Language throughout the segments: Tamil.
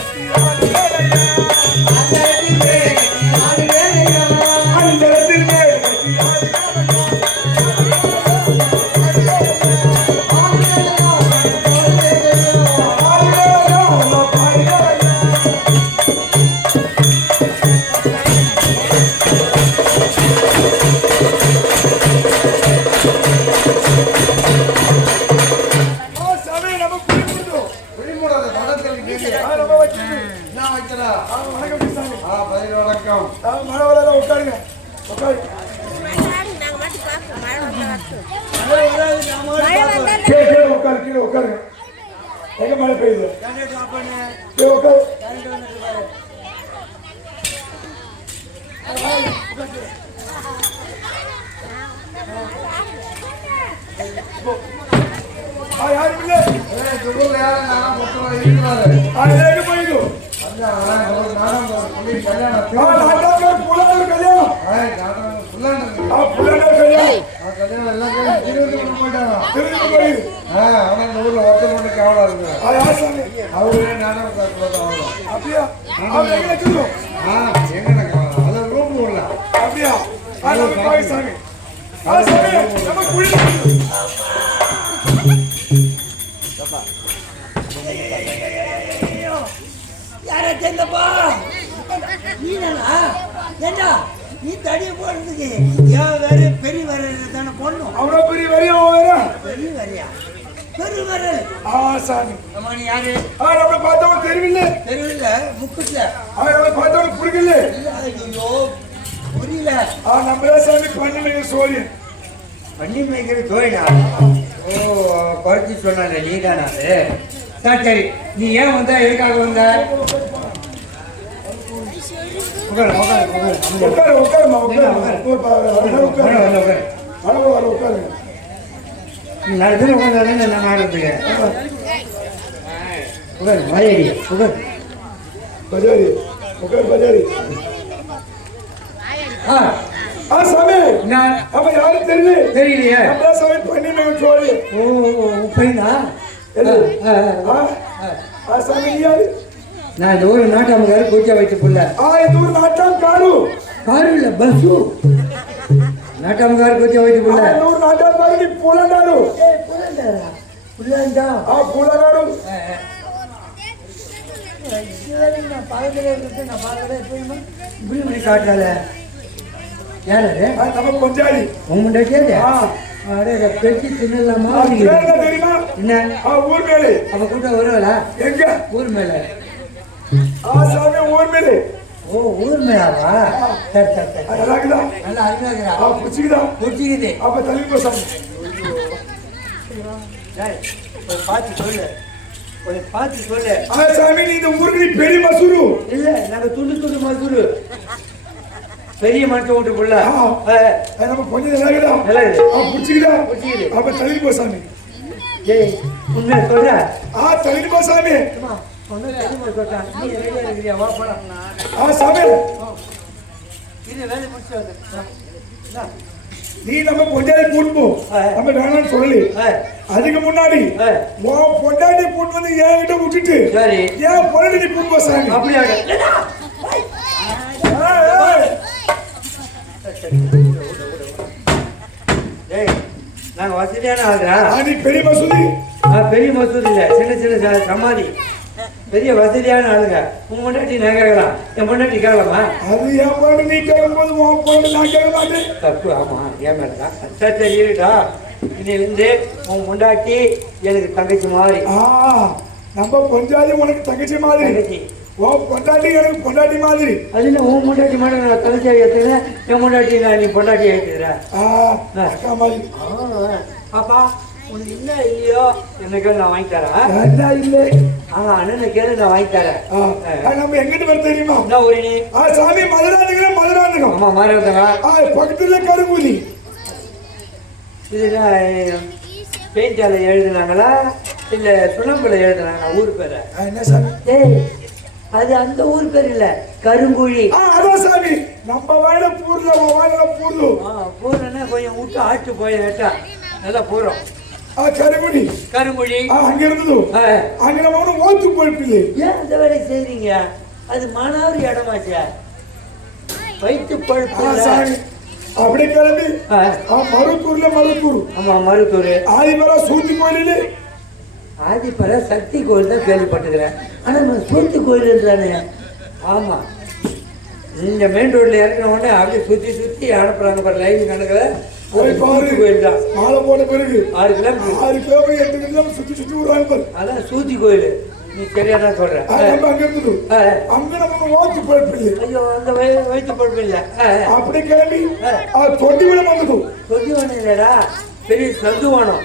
Yeah. ஆ, வணக்கம் கிருஷ்ணாமி ஆ பதில் வணக்கம். மழை வராத உட்காருங்க. உட்காரு. நாங்க மட்டும் பார்ப்போம் மழை வந்தா வரட்டும். மழை வராது நாம மழை வந்தா கீழே கீழே உட்காரு கீழே உட்காருங்க எங்க மழை பெய்யுது? கீழே உட்காரு. ஆ, யாரும் இல்லை. ஏய், சுகுல் யாரு? நான் மொத்தமா இருக்கிறாரு. ஆ, இது எங்க போயிடு அண்ணா, நான் ஒரு நானும் ஒரு புள்ளி கல்யாணம். ஆ, நாட்டாம புலாண்டர் கல்யாணம் ஏய், நானும் புள்ளன்னு இருக்கு. ஆ, புலாண்டர் கல்யாணம் ஆ, கல்யாணம் எல்லாம் கேட்டு திருவனந்தபுரம் போயிட்டாங்க. திருச்சி போயிடு ஆ, ஆனா இந்த ஊர்ல ஒருத்தர் மட்டும் கேவலம் இருக்கு. ஆ, யார் சாமி அவரே நானும் பார்த்து அவ்வளோ. அப்படியா அவர் எங்க வச்சிருக்கோம் ஆ, எங்கண்ணா கேவலம்? அது room உள்ள. அப்படியா ஆ, நம்ம போய் சாமி ஆ, சாமி நம்ம குழி யாரா தெரியலப்பா நீ தானா ஏண்டா? நீ தடியை போடுறதுக்கு ஏன் வேற பெரிய வரல் தானே போடணும். அவ்வளோ பெரிய வரையும் அவன் வேற? பெரிய வரையா? பெரிய வரல் ஆ சாமி. அம்மா நீ யாரு? ஆ நம்மளை பார்த்தவங்க தெரியவில்லை. தெருவில் முக்குல ஆ நம்மளை பார்த்தவங்க பிடிக்கல ஐயோ புரியல. ஆ நம்மளே சாமி பண்ணி வைக்க சோழி. வண்டி மேய்க்கிற தோழிடா ஓ குறைச்சி சொன்னாங்க நீ தானா அது? சரி சரி. நீ ஏன் வந்தா? எதுக்காக வந்த? உட்காரு உட்காரு உட்காருமா உட்காரு உட்காரு. உட்காரு. உட்காரு, உட்காரு உட்காரு, உட்காரு. வர வர உட்காருங்க நீ நாலு பேர் உட்காந்து நான் ஆடுறதுக்கு உட்காரு மலையடி உட்காரு. பஜாரி உட்காரு பஜாரி. ஆ. ஆ சாமி. நான் அப்ப யாரும் தெரியல? தெரியலையே. நம்மளே சாமி பண்ணி வைக்க சோழி. ஓ உன் நான் இந்த ஊர் நாட்டாமக்காரு பூஜை வைத்து புள்ள. ஒரு நாட்டம் காரு காரு இல்ல பஸ்ஸு நாட்டாமக்காரு பூஜை வைத்து புள்ள. ஒரு நாட்டம் காரு புலனாரு? புள்ளா ஆ புலனாரு நான் பக்கத்துல இருக்கு நான் பார்க்கல எப்பயுமே இப்படி பண்ணி காட்டால யாரு நம்ம பஞ்சாரி உங்கள்கிட்ட கேட்டு பெட்டி தின்னலாமா என்ன? ஊர் மேலே. அவ கூட்ட வருவலா எங்க? ஊர் மேல. சாமி ஊர் மேலே. ஓ ஊர் மேலாவா? சரி சரி சரி. நல்லா இருக்குதா? நல்லா அருமையா இருக்கிறா ஆ பிடிச்சிக்குதா? பிடிச்சிக்குது. அப்ப தள்ளி போ சாமி. டேய், ஒரு பார்த்து சொல்லு. ஒரு பார்த்து சொல்லு. ஆ சாமி நீ இந்த ஊருக்கு நீ பெரிய மசூரு. இல்ல நாங்க துண்டு துண்டு மசூரு. பெரிய மனுஷன் வீட்டு புள்ள ஆ. ஆ, ஆ, நம்ம ஆ பிடிச்சிக்குதா? பிடிச்சிக்குது. அப்ப தள்ளி போ சாமி. ஏய் உண்மை சொல்ற. ஆ தள்ளி போ சாமி. அம்மா, ஒண்ணும் தெரியுமா சொல்றேன் நீ நம்ம பொண்டாடி கூட்டு. நம்ம வேணாம்னு சொல்லி அதுக்கு முன்னாடி. உன் பொண்டாடி கூட்டு வந்து என்கிட்ட விட்டுட்டு ஏன் பொண்டாடி நீ கூட்டு சாமி. அப்படியா ஏய், ஏய். ஏய் நாங்க வசதியான ஆளுடா. நீ பெரிய மசூதி. பெரிய மசூதி இல்ல. சின்ன சின்ன சமாதி. பெரிய வசதியான ஆளுங்க. உன் பொண்டாட்டி நான் கேட்கலாம். என் பொண்டாட்டி கேட்கலாமா? அது என் பொண்ணு நீ கேட்கும்போது உன் பொண்ணு நான் கேட்க மாட்டேன் தப்பு. ஆமா ஏன் மேடம் சரி சரி இருக்கா இன்னிலிருந்து உன் பொண்டாட்டி எனக்கு தங்கச்சி மாதிரி. நம்ம பொஞ்சாதி உனக்கு தங்கச்சி மாதிரி. உன் பொண்டாட்டி எனக்கு பொண்டாட்டி மாதிரி. அது என்ன உன் பொண்டாட்டி மாதிரி நான் தங்கச்சியா ஏற்றுக்கிறேன் என் பொண்டாட்டி நான் நீ பொண்டாட்டி ஏற்றுக்கிறேன் ஆ அக்கா மாதிரி. பாப்பா உனக்கு என்ன இல்லையோ எனக்கு நான் வாங்கி தரேன். என்ன இல்லை? ஆமா அண்ணனை கேளு நான் வாங்கி தரேன். நம்ம எங்கிட்டு வர தெரியுமா? என்ன ஒரு நீ? ஆ சாமி மதுராந்துக்கிறேன் மதுராந்துகம். ஆமா மாறி வந்தாங்க ஆ பக்கத்துல கரும்புலி இதுல பெயிண்டால எழுதுனாங்களா? இல்ல சுண்ணாம்புல எழுதுனாங்களா? ஊர் பேரை. ஆ, என்ன சாமி? ஏய் அது அந்த ஊர் பேர் இல்ல கருங்குழி. அதான் சாமி. நம்ம வாயில பூர்ல வாயில பூர்லு பூரன்னா கொஞ்சம் விட்டு ஆட்டு போய் கேட்டா நல்லா பூரம். கருங்குழி. ஆ அங்க இருந்தது. அங்க நம்ம ஓத்து போயிட்டு ஏன் அந்த வேலையை செய்றீங்க? அது மானாவது இடமாச்சே வயிற்று பழுப்பு அப்படி கிளம்பி மருத்தூர்ல மருத்தூர். ஆமா மருத்தூர். ஆதிபரா சூத்தி கோயிலிலே ஆதிப்பர சக்தி கோயில் தான் கேள்விப்பட்டுக்கிறேன் ஆனா நம்ம சூத்து கோயில்ன்றானே ஆமா. இந்த மெயின் ரோட்ல இறங்கின உடனே அப்படியே சுத்தி சுத்தி அனுப்புறாங்க பாரு லைன் கணக்குல. கோயில் தான். மாலை போட்ட பிறகு ஆறு கிலோமீட்டர் ஆறு கிலோமீட்டர் எட்டு கிலோமீட்டர் சுத்தி சுத்தி விடுறாங்க பாரு. அதான் சூத்தி கோயில். நீ சரியா தான் சொல்ற. நம்ம அங்க இருந்தது ஆ, அங்க நம்ம ஓட்டு போயிட்டு ஐயோ அந்த வய- வயிற்று பழப்பு இல்லை அப்படி கிளம்பி தொட்டி விட வந்தது சொந்திவனம் இல்லடா. பெரிய சந்துவனம்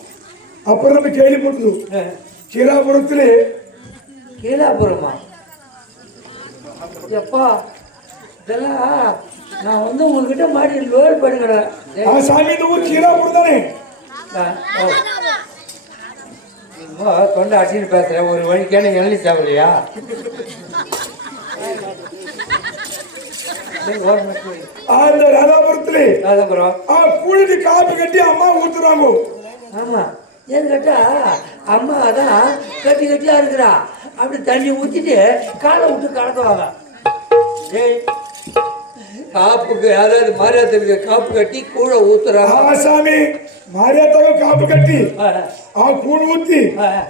அப்புறம் நம்ம கேள்விப்பட்டது ஆ, கீழாபுரத்திலே கீழாபுரமா எப்பா இதெல்லாம் நான் வந்து உங்ககிட்ட மாடி லோடு பண்ணுகிறேன் சாமி இந்த ஊர் கீழாபுரம் தானே? தொண்டை அடிச்சுன்னு பேசுறேன் ஒரு வழிக்கான இளநி தேவையா ஆ இந்த ராதாபுரத்திலே ராதாபுரம். கூழுக்கு காப்பி கட்டி அம்மா ஊத்துறாங்க. ஆமா. ஏன்னு கேட்டால் அம்மா தான் கட்டி கட்டியாக இருக்கிறா. அப்படி தண்ணி ஊற்றிட்டு காலை விட்டு கலக்குவாங்க. ஏய் காப்புக்கு அதாவது மாரியாத்தனுக்கு காப்பு கட்டி கூழ ஊத்துறாங்க. சாமி மாரியாத்தாவுக்கு காப்பு கட்டி ఆ కూడు ఊతి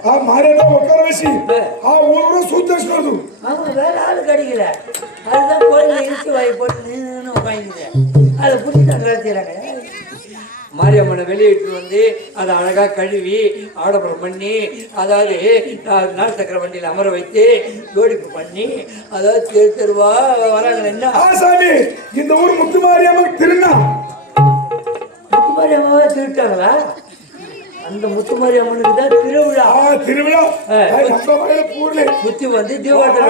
ఆ మారేట ఒక్కర వేసి ఆ ఊరు సూచేసుకోదు వేరే ఆలు కడిగిలే అదిదా పోయి నిలిచి వైపు నేను அதை அழகாக கழுவி ஆடம்பரம் பண்ணி அதாவது நாள் சக்கர வண்டியில் அமர வைத்து ஜோடிப்பு பண்ணி அதாவது தெரு தெருவா வராங்க என்ன? சாமி இந்த ஊர் முத்துமாரியம்மன் திருநா முத்துமாரியம்மாவை திருட்டாங்களா? அந்த முத்துமாரி அம்மனுக்கு தான் திருவிழா. திருவிழா. சுத்தி வந்து தீபாட்டை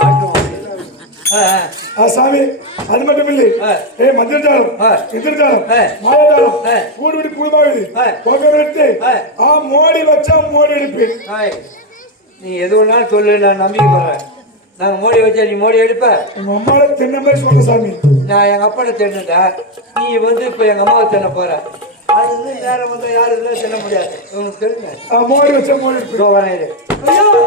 ஆட்டம் சாமி அது மட்டும் இல்லை. ஏ மந்திரஜாலம் இந்திரஜாலம் மாயாஜாலம் கூடு விட்டு கூடுமாவிது போக்குவரத்து ஆ. மோடி வச்சா மோடி எடுப்பேன். நீ எது வேணாலும் சொல்லு நான் நம்பிக்கை போறேன் நாங்கள் மோடி வச்சா நீ மோடி எடுப்ப? உங்கள் அம்மாவை தின்ன மாதிரி சொல்ல சாமி. நான் எங்கள் அப்பாவை தின்னுட்டா நீ வந்து இப்போ எங்கள் அம்மாவை தின்ன போகிற அது வந்து நேரம் வந்து யாரும் இல்லை தின்ன முடியாது. உங்களுக்கு தெரியுங்க மோடி வச்சா மோடி எடுப்பேன்.